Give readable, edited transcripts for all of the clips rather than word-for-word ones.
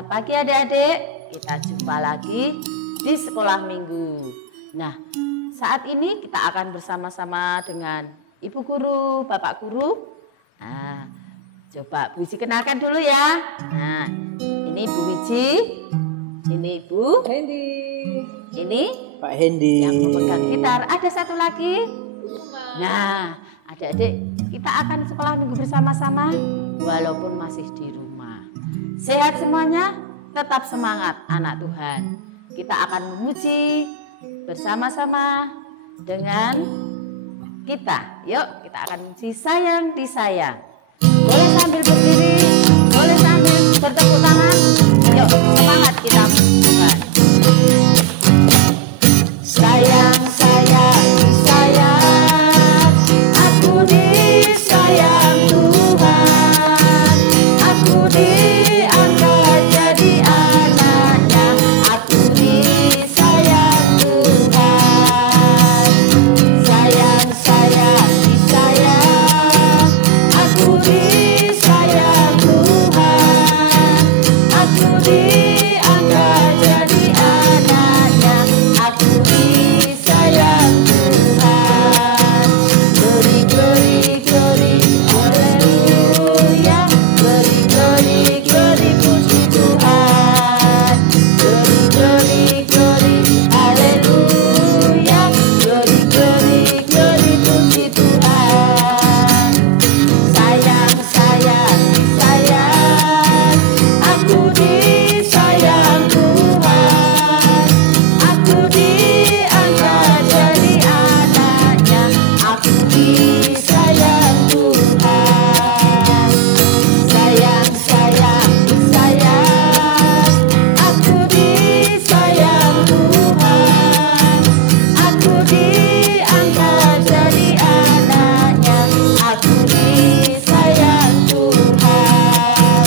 Selamat pagi adik-adik, kita jumpa lagi di sekolah minggu. Nah, saat ini kita akan bersama-sama dengan Ibu Guru, Bapak Guru. Nah, coba Bu Wiji kenalkan dulu ya. Nah, ini Bu Wiji, ini Ibu Hendi, ini Pak Hendi yang memegang gitar. Ada satu lagi. Nah, adik-adik, kita akan sekolah minggu bersama-sama walaupun masih di rumah. Sehat semuanya, tetap semangat anak Tuhan. Kita akan memuji bersama-sama dengan kita. Yuk, kita akan memuji sayang disayang. Boleh sambil berdiri, boleh sambil bertepuk tangan. Yuk, semangat kita Tuhan. Sayang, sayang, disayang, aku disayang Tuhan, aku diangkat jadi anaknya, aku disayang Tuhan. Sayang, sayang, disayang, aku disayang Tuhan, aku diangkat jadi anaknya, aku disayang Tuhan. Glory, glory, glory, haleluya. Glory, glory, glory, puji Tuhan. Glory, glory, glory, haleluya. Glory, glory, glory, puji Tuhan. Sayang, sayang, sayang, aku disayang Tuhan, aku diangkat jadi anaknya, aku disayang Tuhan. Sayang, sayang, disayang, aku disayang Tuhan, aku diangkat jadi anaknya, aku disayang Tuhan.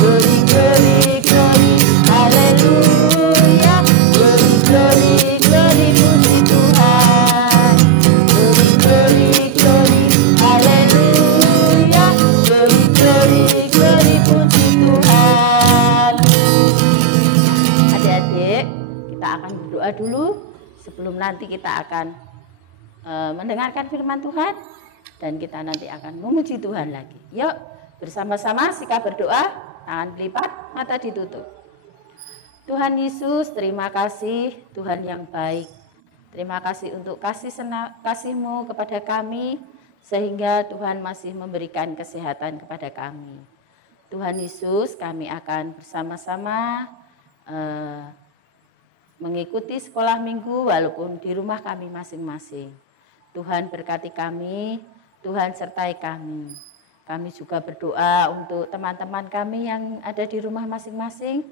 Glory, glory, glory, haleluya. Glory, glory, glory, puji Tuhan. Glory, glory, glory, haleluya. Glory, glory, glory, puji Tuhan. Adik-adik, kita akan berdoa dulu sebelum nanti kita akan mendengarkan firman Tuhan dan kita nanti akan memuji Tuhan lagi. Yuk, bersama-sama sikap berdoa, tangan dilipat, mata ditutup. Tuhan Yesus, terima kasih Tuhan yang baik. Terima kasih untuk kasih-Mu kepada kami, sehingga Tuhan masih memberikan kesehatan kepada kami. Tuhan Yesus, kami akan bersama-sama mengikuti sekolah minggu walaupun di rumah kami masing-masing. Tuhan berkati kami, Tuhan sertai kami. Kami juga berdoa untuk teman-teman kami yang ada di rumah masing-masing.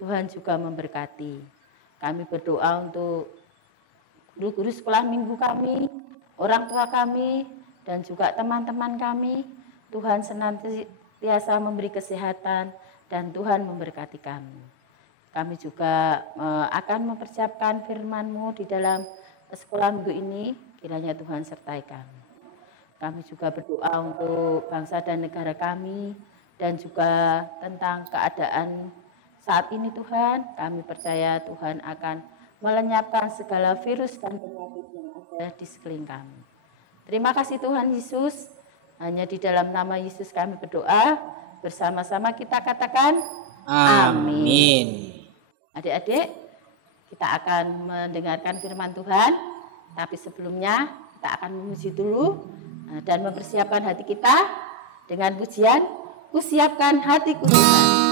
Tuhan juga memberkati. Kami berdoa untuk guru-guru sekolah minggu kami, orang tua kami, dan juga teman-teman kami. Tuhan senantiasa memberi kesehatan dan Tuhan memberkati kami. Kami juga akan mempersiapkan firman-Mu di dalam sekolah minggu ini. Kiranya Tuhan sertai kami. Kami juga berdoa untuk bangsa dan negara kami dan juga tentang keadaan saat ini Tuhan. Kami percaya Tuhan akan melenyapkan segala virus dan penyakit yang ada di sekeliling kami. Terima kasih Tuhan Yesus. Hanya di dalam nama Yesus kami berdoa. Bersama-sama kita katakan amin. Adik-adik, kita akan mendengarkan firman Tuhan. Tapi sebelumnya kita akan memuji dulu dan mempersiapkan hati kita dengan pujian, "Kusiapkan hatiku Tuhan."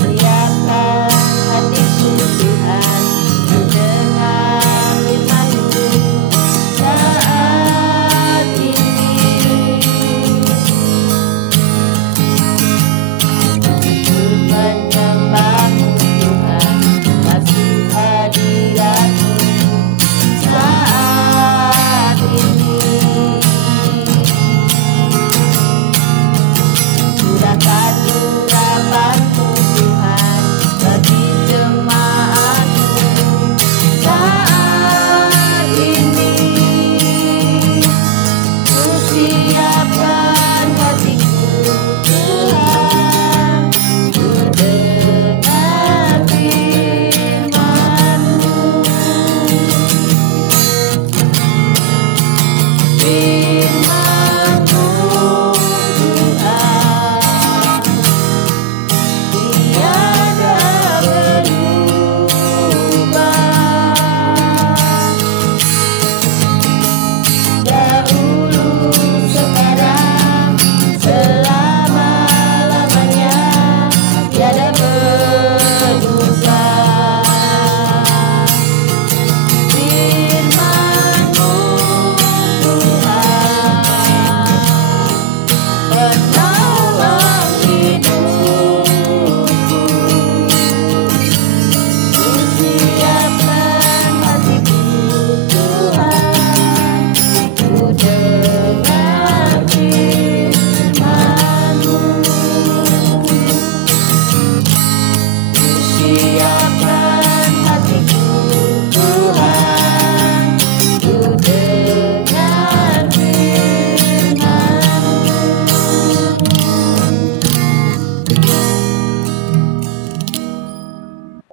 Siapkan hatiku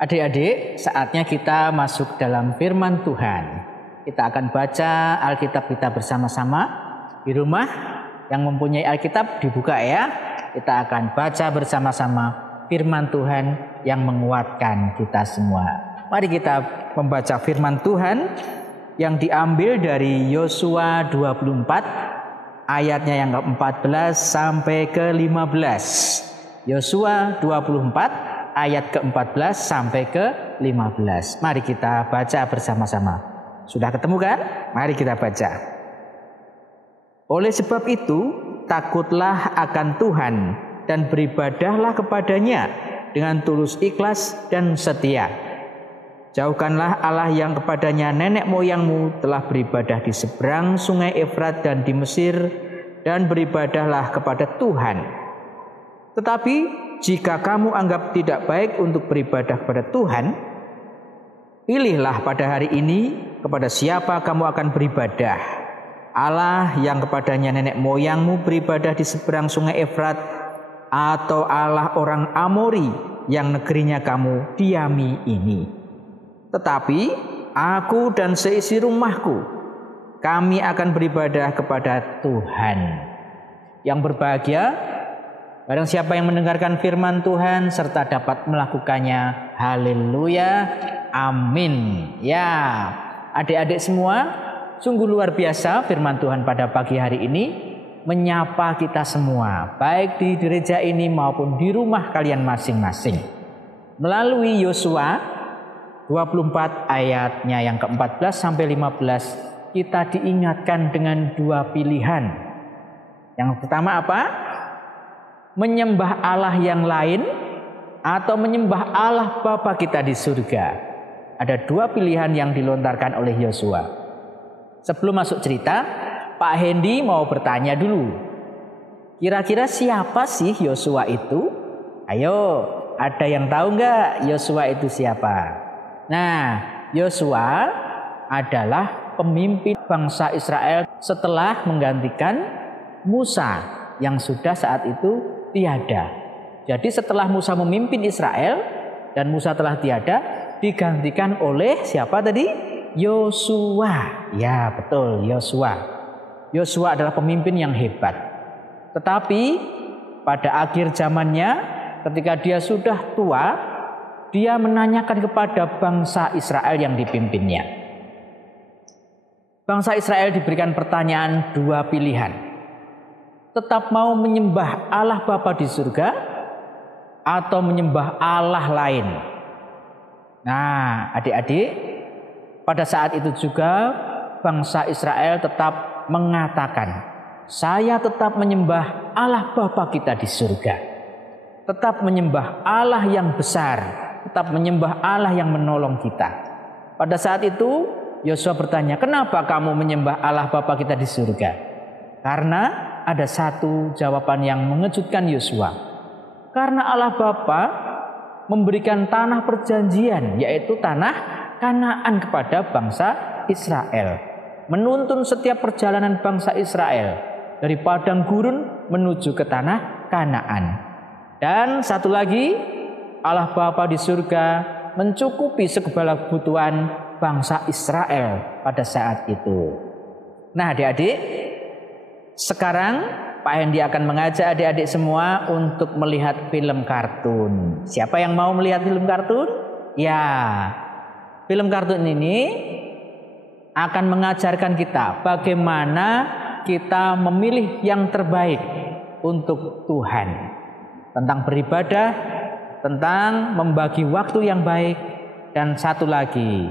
Adik-adik, saatnya kita masuk dalam firman Tuhan. Kita akan baca Alkitab kita bersama-sama. Di rumah yang mempunyai Alkitab dibuka ya. Kita akan baca bersama-sama firman Tuhan yang menguatkan kita semua. Mari kita membaca firman Tuhan yang diambil dari Yosua 24 ayatnya yang ke-14 sampai ke-15. Yosua 24 ayat ke-14 sampai ke-15. Mari kita baca bersama-sama. Sudah ketemu kan? Mari kita baca. Oleh sebab itu, takutlah akan Tuhan dan beribadahlah kepadanya dengan tulus ikhlas dan setia. Jauhkanlah Allah yang kepadanya nenek moyangmu telah beribadah di seberang sungai Efrat dan di Mesir, dan beribadahlah kepada Tuhan. Tetapi jika kamu anggap tidak baik untuk beribadah kepada Tuhan, pilihlah pada hari ini kepada siapa kamu akan beribadah. Allah yang kepadanya nenek moyangmu beribadah di seberang sungai Efrat, atau Allah orang Amori yang negerinya kamu diami ini. Tetapi aku dan seisi rumahku, kami akan beribadah kepada Tuhan. Yang berbahagia barang siapa yang mendengarkan firman Tuhan serta dapat melakukannya. Haleluya, amin. Ya, adik-adik semua, sungguh luar biasa firman Tuhan pada pagi hari ini menyapa kita semua, baik di gereja ini maupun di rumah kalian masing-masing. Melalui Yosua 24 ayatnya yang ke-14 sampai 15, kita diingatkan dengan dua pilihan. Yang pertama apa? Menyembah Allah yang lain atau menyembah Allah Bapa kita di surga. Ada dua pilihan yang dilontarkan oleh Yosua. Sebelum masuk cerita, Pak Hendy mau bertanya dulu. Kira-kira siapa sih Yosua itu? Ayo, ada yang tahu nggak Yosua itu siapa? Nah, Yosua adalah pemimpin bangsa Israel setelah menggantikan Musa yang sudah saat itu tiada. Jadi setelah Musa memimpin Israel dan Musa telah tiada, digantikan oleh siapa tadi? Yosua. Ya, betul, Yosua. Yosua adalah pemimpin yang hebat. Tetapi pada akhir zamannya, ketika dia sudah tua, dia menanyakan kepada bangsa Israel yang dipimpinnya. Bangsa Israel diberikan pertanyaan dua pilihan. Tetap mau menyembah Allah Bapa di surga atau menyembah Allah lain. Nah, adik-adik, pada saat itu juga bangsa Israel tetap mengatakan, saya tetap menyembah Allah Bapa kita di surga. Tetap menyembah Allah yang besar, tetap menyembah Allah yang menolong kita. Pada saat itu Yosua bertanya, kenapa kamu menyembah Allah Bapa kita di surga? Karena ada satu jawaban yang mengejutkan Yosua. Karena Allah Bapa memberikan tanah perjanjian, yaitu tanah Kanaan kepada bangsa Israel. Menuntun setiap perjalanan bangsa Israel dari padang gurun menuju ke tanah Kanaan. Dan satu lagi, Allah Bapa di surga mencukupi segala kebutuhan bangsa Israel pada saat itu. Nah, adik-adik, sekarang Pak Hendy akan mengajak adik-adik semua untuk melihat film kartun. Siapa yang mau melihat film kartun? Ya, film kartun ini akan mengajarkan kita bagaimana kita memilih yang terbaik untuk Tuhan. Tentang beribadah, tentang membagi waktu yang baik, dan satu lagi,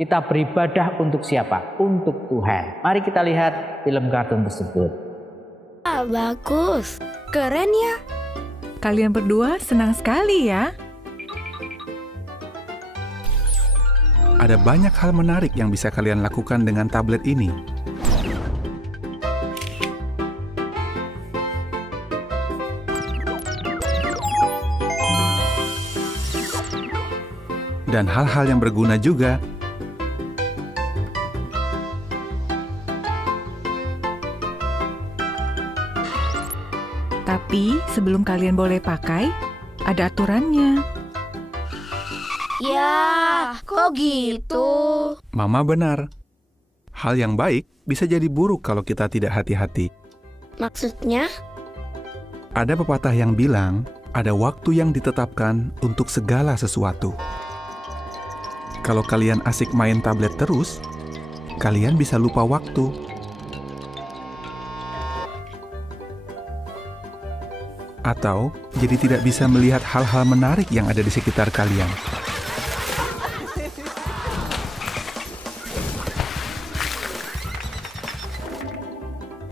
kita beribadah untuk siapa? Untuk Tuhan. Mari kita lihat film kartun tersebut. Bagus, keren ya. Kalian berdua senang sekali ya. Ada banyak hal menarik yang bisa kalian lakukan dengan tablet ini. Dan hal-hal yang berguna juga. Tapi sebelum kalian boleh pakai, ada aturannya. Ya, kok gitu? Mama benar. Hal yang baik bisa jadi buruk kalau kita tidak hati-hati. Maksudnya? Ada pepatah yang bilang, ada waktu yang ditetapkan untuk segala sesuatu. Kalau kalian asik main tablet terus, kalian bisa lupa waktu. Atau jadi tidak bisa melihat hal-hal menarik yang ada di sekitar kalian.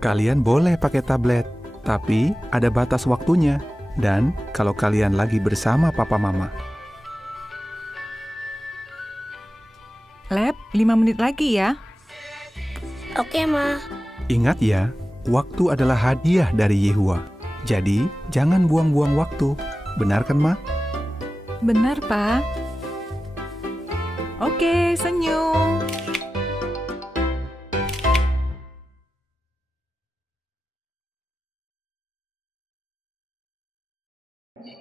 Kalian boleh pakai tablet, tapi ada batas waktunya. Dan kalau kalian lagi bersama papa mama. Lab, 5 menit lagi ya. Oke, Ma. Ingat ya, waktu adalah hadiah dari Yehuwa. Jadi, jangan buang-buang waktu. Benar kan, Ma? Benar, Pak. Oke, senyum.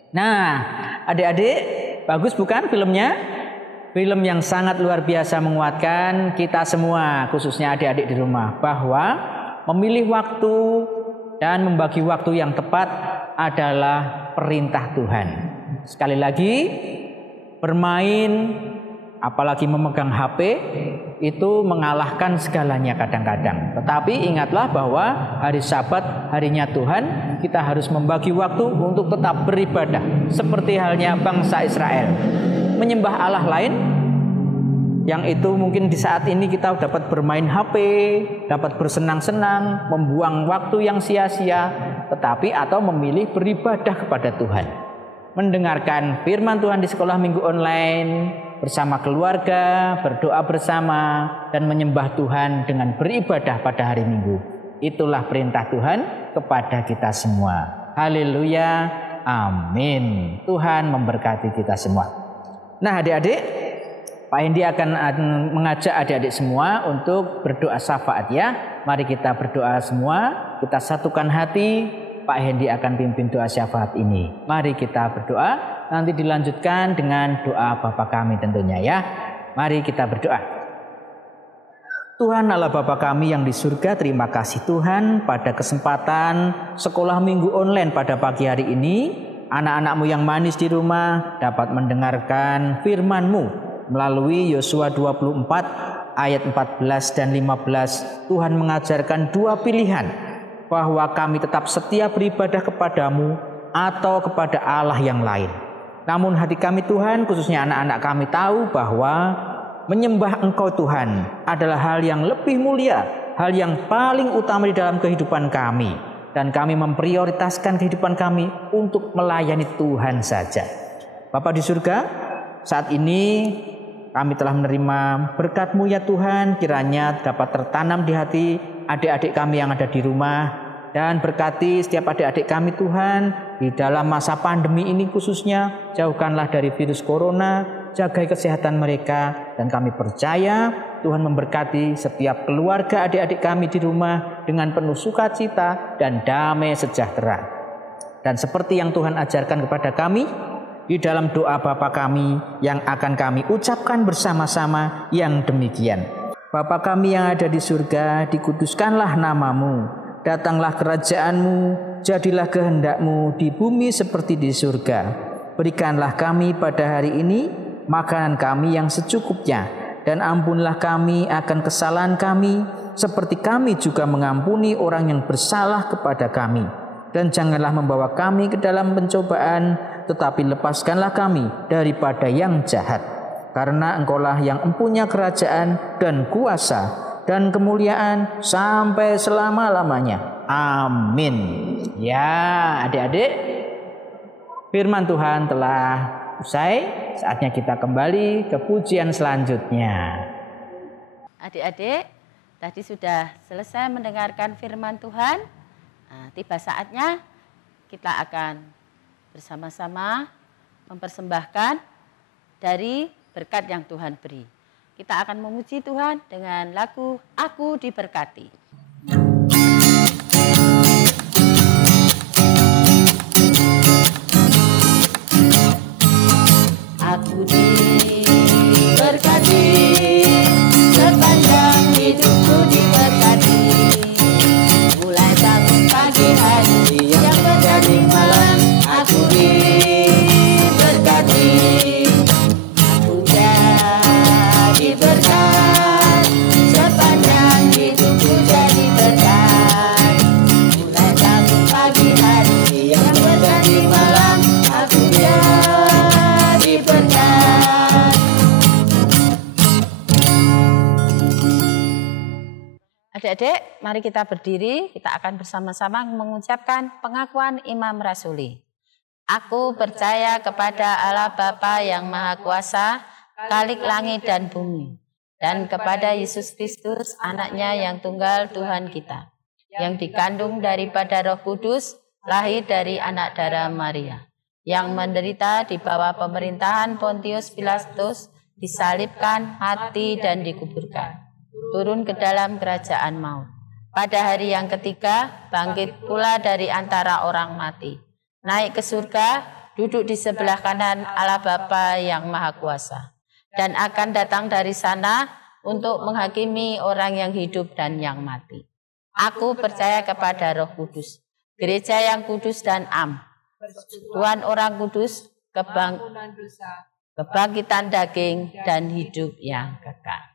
Nah, adik-adik, bagus bukan filmnya? Film yang sangat luar biasa menguatkan kita semua, khususnya adik-adik di rumah, bahwa memilih waktu dan membagi waktu yang tepat adalah perintah Tuhan. Sekali lagi, bermain, apalagi memegang HP, itu mengalahkan segalanya kadang-kadang. Tetapi ingatlah bahwa hari Sabat, harinya Tuhan, kita harus membagi waktu untuk tetap beribadah. Seperti halnya bangsa Israel. Menyembah Allah lain, yang itu mungkin di saat ini kita dapat bermain HP, dapat bersenang-senang, membuang waktu yang sia-sia, tetapi atau memilih beribadah kepada Tuhan. Mendengarkan firman Tuhan di sekolah minggu online, bersama keluarga, berdoa bersama, dan menyembah Tuhan dengan beribadah pada hari Minggu. Itulah perintah Tuhan kepada kita semua. Haleluya, amin. Tuhan memberkati kita semua. Nah adik-adik, Pak Hendi akan mengajak adik-adik semua untuk berdoa syafaat ya. Mari kita berdoa semua, kita satukan hati. Pak Hendi akan pimpin doa syafaat ini. Mari kita berdoa, nanti dilanjutkan dengan doa Bapa kami tentunya ya. Mari kita berdoa. Tuhan Allah Bapa kami yang di surga, terima kasih Tuhan pada kesempatan sekolah minggu online pada pagi hari ini. Anak-anak-Mu yang manis di rumah dapat mendengarkan firman-Mu melalui Yosua 24 ayat 14 dan 15. Tuhan mengajarkan dua pilihan, bahwa kami tetap setia beribadah kepadamu atau kepada Allah yang lain. Namun hati kami Tuhan, khususnya anak-anak kami tahu bahwa menyembah Engkau Tuhan adalah hal yang lebih mulia, hal yang paling utama di dalam kehidupan kami. Dan kami memprioritaskan kehidupan kami untuk melayani Tuhan saja. Bapa di surga, saat ini kami telah menerima berkat-Mu ya Tuhan, kiranya dapat tertanam di hati adik-adik kami yang ada di rumah, dan berkati setiap adik-adik kami Tuhan di dalam masa pandemi ini khususnya. Jauhkanlah dari virus corona, jagai kesehatan mereka, dan kami percaya Tuhan memberkati setiap keluarga adik-adik kami di rumah dengan penuh sukacita dan damai sejahtera. Dan seperti yang Tuhan ajarkan kepada kami di dalam doa Bapa kami yang akan kami ucapkan bersama-sama yang demikian. Bapa kami yang ada di surga, dikuduskanlah nama-Mu, datanglah kerajaan-Mu, jadilah kehendak-Mu di bumi seperti di surga. Berikanlah kami pada hari ini makanan kami yang secukupnya, dan ampunlah kami akan kesalahan kami, seperti kami juga mengampuni orang yang bersalah kepada kami. Dan janganlah membawa kami ke dalam pencobaan, tetapi lepaskanlah kami daripada yang jahat. Karena Engkaulah yang empunya kerajaan dan kuasa dan kemuliaan sampai selama-lamanya. Amin. Ya, adik-adik, firman Tuhan telah usai. Saatnya kita kembali ke pujian selanjutnya. Adik-adik, tadi sudah selesai mendengarkan firman Tuhan. Nah, tiba saatnya kita akan bersama-sama mempersembahkan dari berkat yang Tuhan beri. Kita akan memuji Tuhan dengan lagu Aku Diberkati. Aku diberkati Adik-adik, mari kita berdiri, kita akan bersama-sama mengucapkan pengakuan Imam Rasuli. Aku percaya kepada Allah Bapa yang Maha Kuasa, Khalik langit dan bumi, dan kepada Yesus Kristus, anaknya yang tunggal Tuhan kita, yang dikandung daripada Roh Kudus, lahir dari anak darah Maria, yang menderita di bawah pemerintahan Pontius Pilatus, disalibkan, mati, dan dikuburkan. Turun ke dalam kerajaan maut. Pada hari yang ketiga, bangkit pula dari antara orang mati. Naik ke surga, duduk di sebelah kanan Allah Bapa yang Maha Kuasa. Dan akan datang dari sana untuk menghakimi orang yang hidup dan yang mati. Aku percaya kepada Roh Kudus, gereja yang kudus dan am, persekutuan orang kudus, kebangkitan daging, dan hidup yang kekal.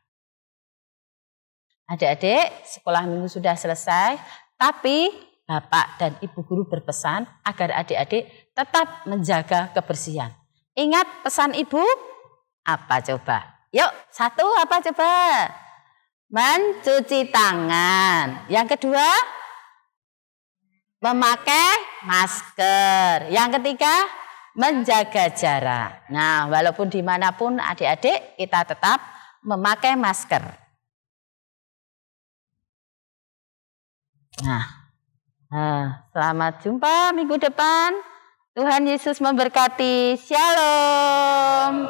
Adik-adik, sekolah minggu sudah selesai, tapi Bapak dan Ibu Guru berpesan agar adik-adik tetap menjaga kebersihan. Ingat pesan Ibu? Apa coba? Yuk, satu apa coba? Mencuci tangan. Yang kedua, memakai masker. Yang ketiga, menjaga jarak. Nah, walaupun dimanapun adik-adik, kita tetap memakai masker. Nah, selamat jumpa minggu depan. Tuhan Yesus memberkati. Shalom.